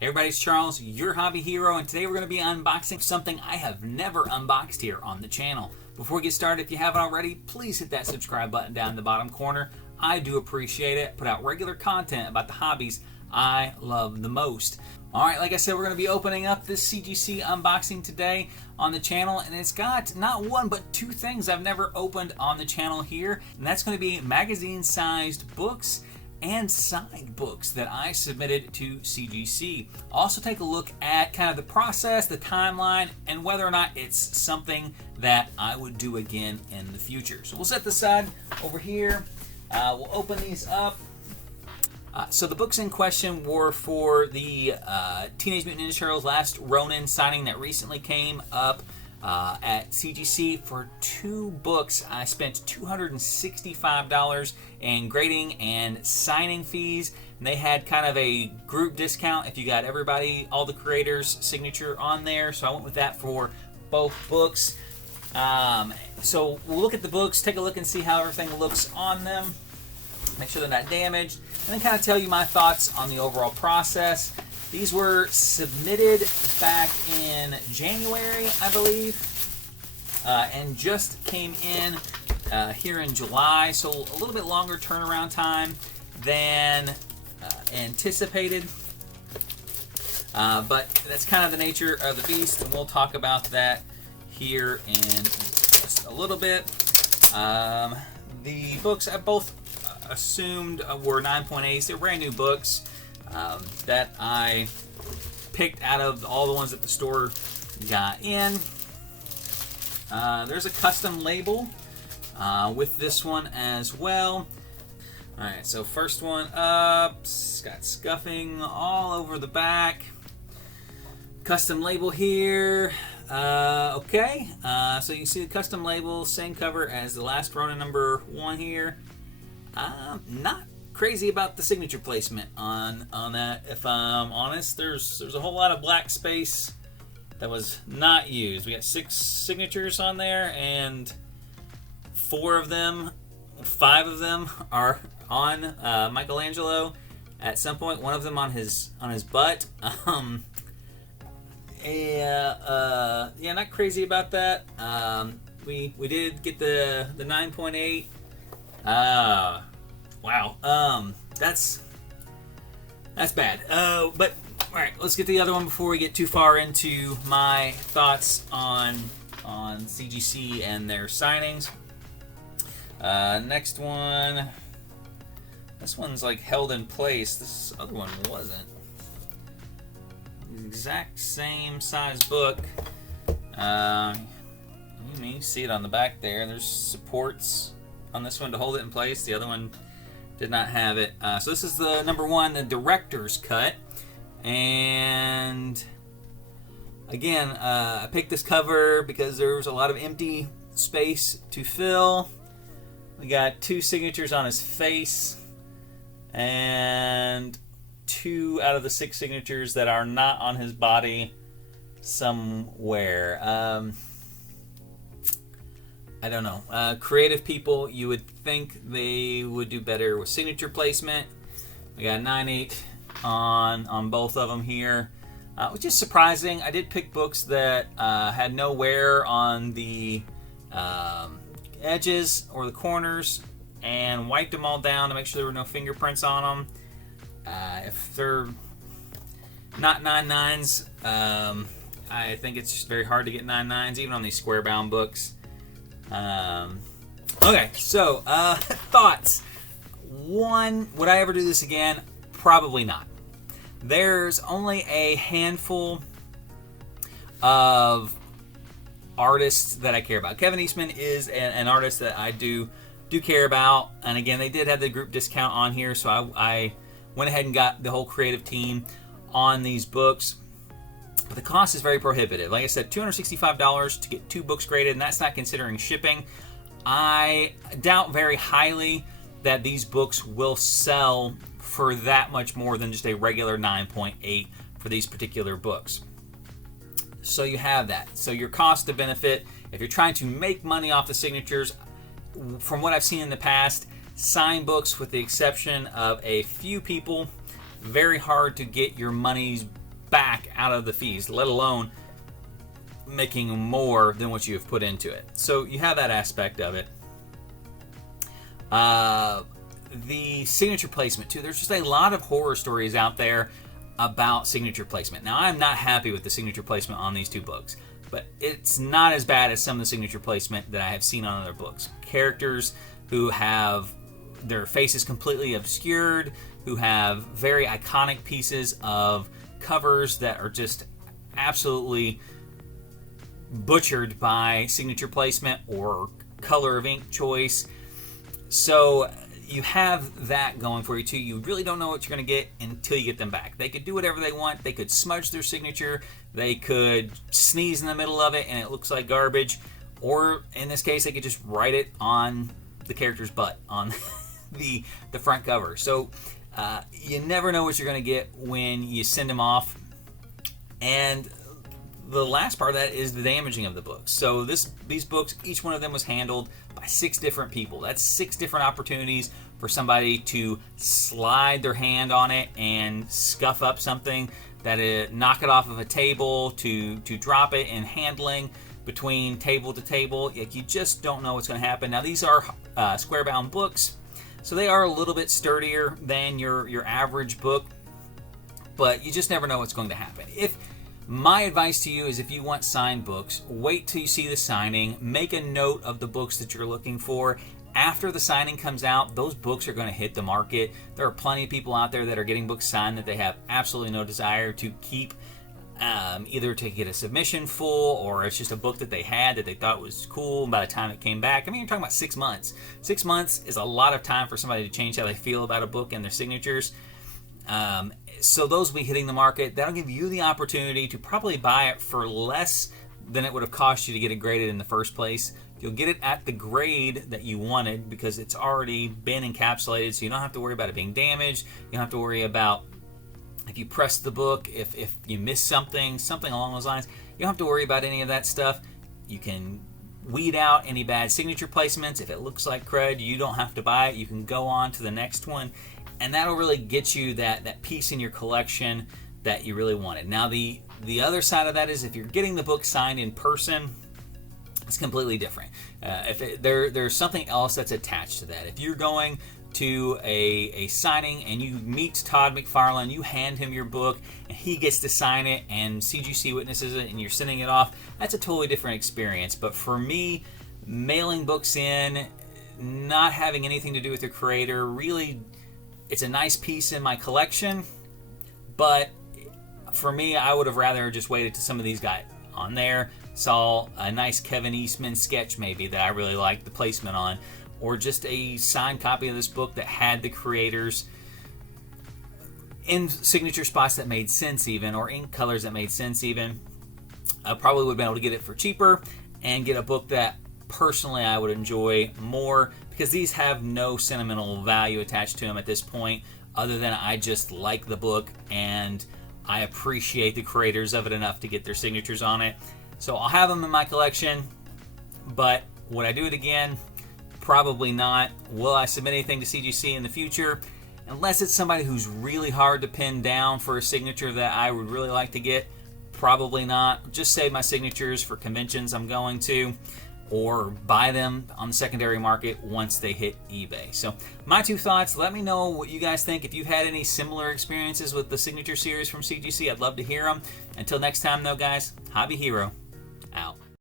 Hey everybody, it's Charles, your hobby hero, and today we're going to be unboxing something I have never unboxed here on the channel. Before we get started, if you haven't already, please hit that subscribe button down in the bottom corner. I do appreciate it. Put out regular content about the hobbies I love the most. Alright, like I said, we're going to be opening up this CGC unboxing today on the channel, and it's got not one but two things I've never opened on the channel here, and that's going to be magazine-sized books and signed books that I submitted to CGC. Also take a look at kind of the process, the timeline, and whether or not it's something that I would do again in the future. So we'll set this aside over here. We'll open these up. So the books in question were for the Teenage Mutant Ninja Turtles Last Ronin signing that recently came up at CGC. For two books, I spent $265 in grading and signing fees. And they had kind of a group discount if you got everybody, all the creators' signature on there. So I went with that for both books. So we'll look at the books, take a look and see how everything looks on them. Make sure they're not damaged, and then kind of tell you my thoughts on the overall process. These were submitted back in January, I believe, and just came in here in July, so a little bit longer turnaround time than anticipated. But that's kind of the nature of the beast, and we'll talk about that here in just a little bit. The books I both assumed were 9.8s. They're brand new books that I picked out of all the ones that the store got in. There's a custom label with this one as well. Alright, so first one up, it's got scuffing all over the back. Custom label here. Okay, so you can see the custom label, same cover as the Last Ronin #1 here. Not crazy about the signature placement on that, if I'm honest. There's a whole lot of black space that was not used. We got 6 signatures on there, and 5 of them are on Michelangelo at some point. One of them on his butt. Yeah, not crazy about that. We did get the 9.8. Wow. That's bad. But all right, let's get to the other one before we get too far into my thoughts on CGC and their signings. Next one. This one's like held in place. This other one wasn't. Exact same size book. You see it on the back there. There's supports on this one to hold it in place. The other one did not have it. So this is the #1, the director's cut. And again, I picked this cover because there was a lot of empty space to fill. We got 2 signatures on his face and 2 out of the 6 signatures that are not on his body somewhere. I don't know. Creative people, you would think they would do better with signature placement. We got 9.8 on both of them here, which is surprising. I did pick books that had no wear on the edges or the corners and wiped them all down to make sure there were no fingerprints on them. If they're not 9.9s, I think it's just very hard to get 9.9s, even on these square bound books. Okay, so thoughts. 1, would I ever do this again? Probably not. There's only a handful of artists that I care about. Kevin Eastman is an artist that I do care about, and again, they did have the group discount on here, so I went ahead and got the whole creative team on these books. But the cost is very prohibitive. Like I said, $265 to get 2 books graded, and that's not considering shipping. I doubt very highly that these books will sell for that much more than just a regular 9.8 for these particular books. So you have that. So your cost to benefit, if you're trying to make money off the signatures, from what I've seen in the past, signed books, with the exception of a few people, very hard to get your money's back out of the fees, let alone making more than what you have put into it. So you have that aspect of it. The signature placement too. There's just a lot of horror stories out there about signature placement. Now, I'm not happy with the signature placement on these two books, but it's not as bad as some of the signature placement that I have seen on other books. Characters who have their faces completely obscured, who have very iconic pieces of covers that are just absolutely butchered by signature placement or color of ink choice. So you have that going for you too. You really don't know what you're going to get until you get them back. They could do whatever they want. They could smudge their signature. They could sneeze in the middle of it and it looks like garbage. Or in this case, they could just write it on the character's butt on the front cover. So you never know what you're going to get when you send them off. And the last part of that is the damaging of the books. So these books, each one of them was handled by 6 different people. That's 6 different opportunities for somebody to slide their hand on it and scuff up something, knock it off of a table, to drop it in handling between table to table. You just don't know what's going to happen. Now, these are square-bound books, so they are a little bit sturdier than your average book, but you just never know what's going to happen. My advice to you is, if you want signed books, wait till you see the signing, make a note of the books that you're looking for. After the signing comes out, those books are going to hit the market. There are plenty of people out there that are getting books signed that they have absolutely no desire to keep, either to get a submission full, or it's just a book that they had that they thought was cool, and by the time it came back, I mean, you're talking about 6 months. 6 months is a lot of time for somebody to change how they feel about a book and their signatures. So those will be hitting the market. That'll give you the opportunity to probably buy it for less than it would have cost you to get it graded in the first place. You'll get it at the grade that you wanted because it's already been encapsulated, so you don't have to worry about it being damaged. You don't have to worry about if you press the book, if you miss something along those lines. You don't have to worry about any of that stuff. You can weed out any bad signature placements. If it looks like crud, you don't have to buy it. You can go on to the next one. And that'll really get you that piece in your collection that you really wanted. Now, the other side of that is, if you're getting the book signed in person, it's completely different. There's something else that's attached to that. If you're going to a signing and you meet Todd McFarlane, you hand him your book and he gets to sign it and CGC witnesses it and you're sending it off, that's a totally different experience. But for me, mailing books in, not having anything to do with the creator, really, it's a nice piece in my collection, but for me, I would have rather just waited till some of these got on there, saw a nice Kevin Eastman sketch maybe that I really liked the placement on, or just a signed copy of this book that had the creators in signature spots that made sense even, or ink colors that made sense even. I probably would have been able to get it for cheaper and get a book that personally I would enjoy more, because these have no sentimental value attached to them at this point, other than I just like the book and I appreciate the creators of it enough to get their signatures on it. So I'll have them in my collection, but would I do it again? Probably not. Will I submit anything to CGC in the future? Unless it's somebody who's really hard to pin down for a signature that I would really like to get, probably not. Just save my signatures for conventions I'm going to, or buy them on the secondary market once they hit eBay. So my 2 thoughts, let me know what you guys think. If you've had any similar experiences with the signature series from CGC, I'd love to hear them. Until next time though, guys, Hobby Hero out.